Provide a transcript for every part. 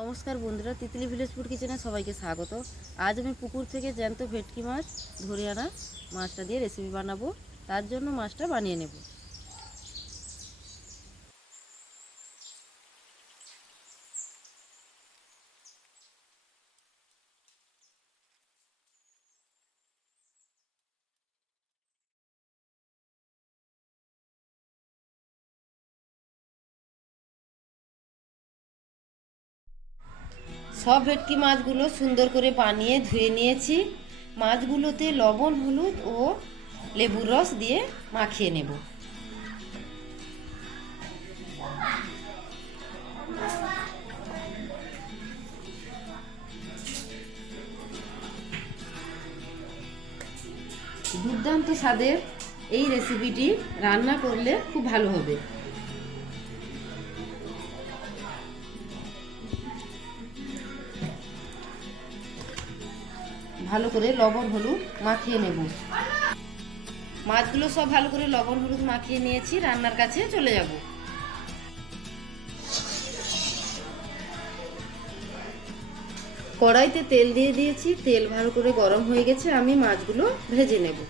নমস্কার বন্ধুরা, Titli village food কিচেনে সবাইকে স্বাগত। আজ আমি পুকুর থেকে জ্যান্ত ভেটকি মাছ ধরে আনা মাছটা দিয়ে রেসিপি বানাবো। তার জন্য মাছটা বানিয়ে নেব। সব ভেটকি মাছগুলো সুন্দর করে বানিয়ে ধুয়ে নিয়েছি। মাছগুলোতে লবণ, হলুদ ও লেবুর রস দিয়ে মাখিয়ে নেব। দুর্দান্ত স্বাদের এই রেসিপিটি রান্না করলে খুব ভালো হবে। ভালো করে লবণ হলুদ মাখিয়ে নেব। মাছগুলো সব ভালো করে লবণ হলুদ মাখিয়ে নিয়েছি। রান্নার কাছে চলে যাব। কড়াইতে তেল দিয়ে দিয়েছি। তেল ভালো করে গরম হয়ে গেছে। আমি মাছগুলো ভেজে নেব।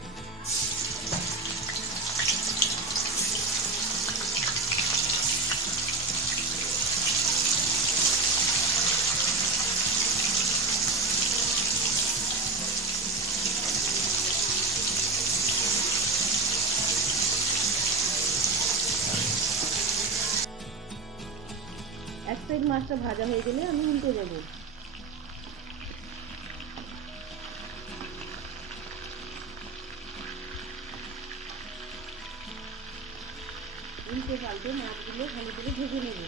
এক সাইড মাছটা ভাজা হয়ে গেলে আমি উল্টে দেব। উল্টে পাল্টে মাছগুলো ভালো করে ভেজে নেব।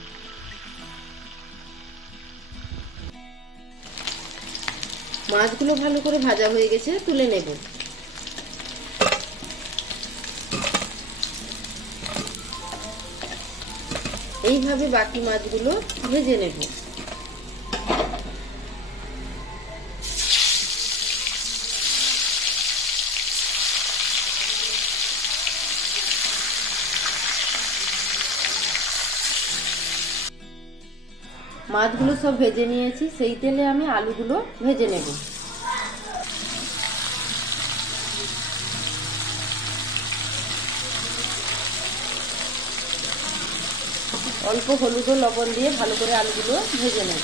মাছগুলো ভালো করে ভাজা হয়ে গেছে, তুলে নেব। এইভাবে বাকি মাছগুলো ভেজে নেব। মাছগুলো সব ভেজে নিয়েছি। সেই তেলে আমি আলুগুলো ভেজে নেব। অল্প হলুদ ও লবণ দিয়ে ভালো করে আলুগুলো ভেজে নেব।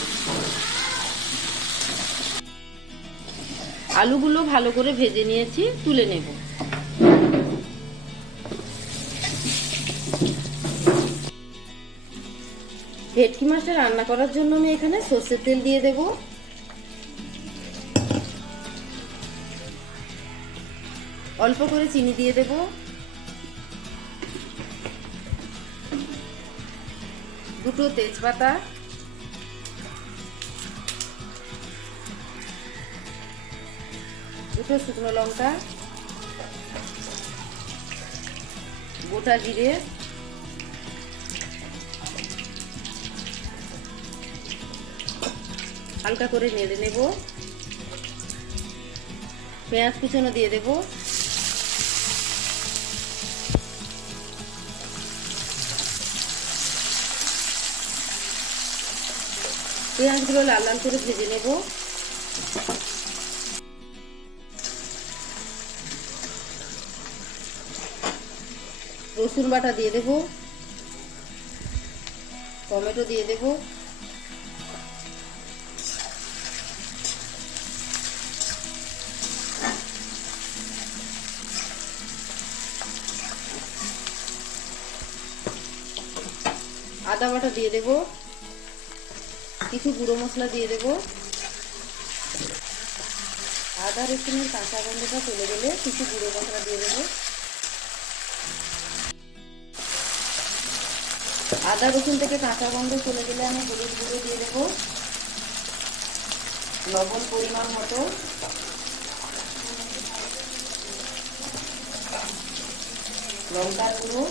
আলুগুলো ভালো করে ভেজে নিয়েছি, তুলে নেব। ভেটকি মাছটা রান্না করার জন্য আমি এখানে সর্ষের তেল দিয়ে দেব। অল্প করে চিনি দিয়ে দেব। দুটো তেজপাতা, দুটো শুকনো লঙ্কা, গোটা জিরে, হালকা করে নেড়ে নেব। পেঁয়াজ কুচনো দিয়ে দেব। পেঁয়াজগুলো লাল লাল করে ভেজে নেব। রসুন বাটা দিয়ে দেব। টমেটো দিয়ে দেব। আদা বাটা দিয়ে দেব। কিছু গুঁড়ো মশলা দিয়ে দেব। আদা রসুনের কাঁচা গন্ধটা চলে গেলে কিছু গুঁড়ো মশলা দিয়ে দেব। আদা রসুন থেকে কাঁচা গন্ধ চলে গেলে আমি হলুদ গুঁড়ো দিয়ে দেব। লবণ পরিমাণ মতো, লঙ্কার গুঁড়ো,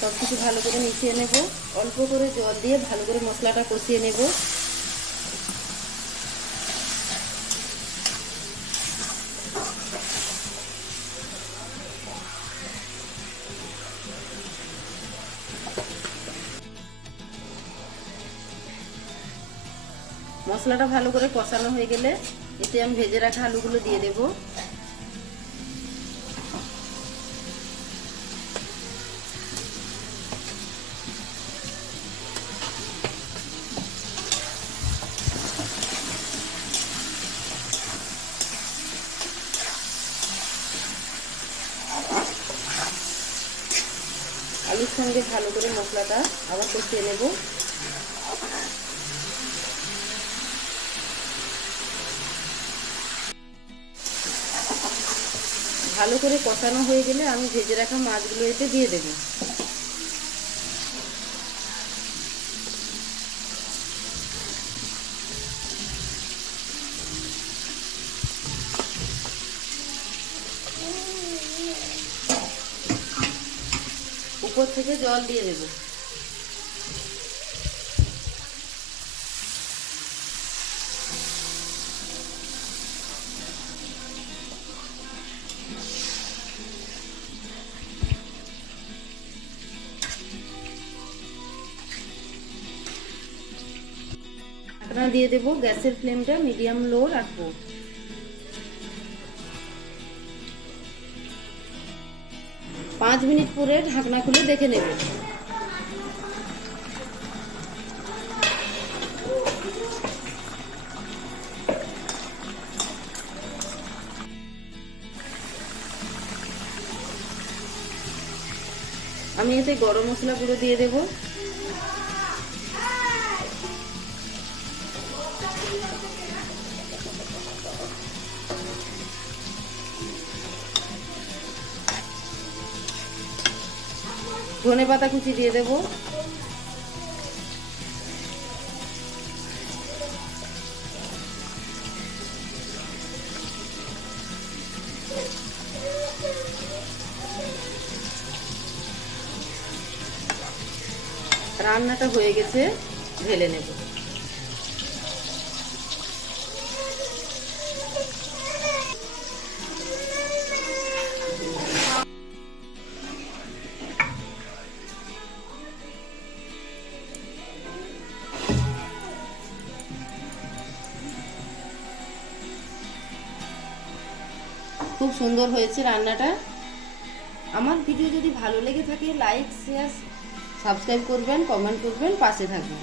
সব কিছু ভালো করে মিশিয়ে নেব। অল্প করে জল দিয়ে ভালো করে মশলাটা কষিয়ে নেব। মশলাটা ভালো করে কষানো হয়ে গেলে এতে আমি ভেজে রাখা আলুগুলো দিয়ে দেব। আলুর সঙ্গে ভালো করে মশলাটা আবার কষিয়ে নেব। ভালো করে কষানো হয়ে গেলে আমি ভেজে রাখা মাছগুলো এতে দিয়ে দেব। উপর থেকে জল দিয়ে দেব। ঢাকনা দিয়ে দেব। গ্যাসের ফ্লেমটা মিডিয়াম লো রাখবো। 5 মিনিট পরে ঢাকনা খুলে দেখে নেব। আমি এতে গরম মশলা গুঁড়ো দিয়ে দেব। ধনেপাতা কুচি দিয়ে দেব। রান্নাটা হয়ে গেছে, ঢেলে নেব। খুব সুন্দর হয়েছে রান্নাটা। আমার ভিডিও যদি ভালো লেগে থাকে লাইক শেয়ার সাবস্ক্রাইব করবেন, কমেন্ট করবেন, পাশে থাকবেন।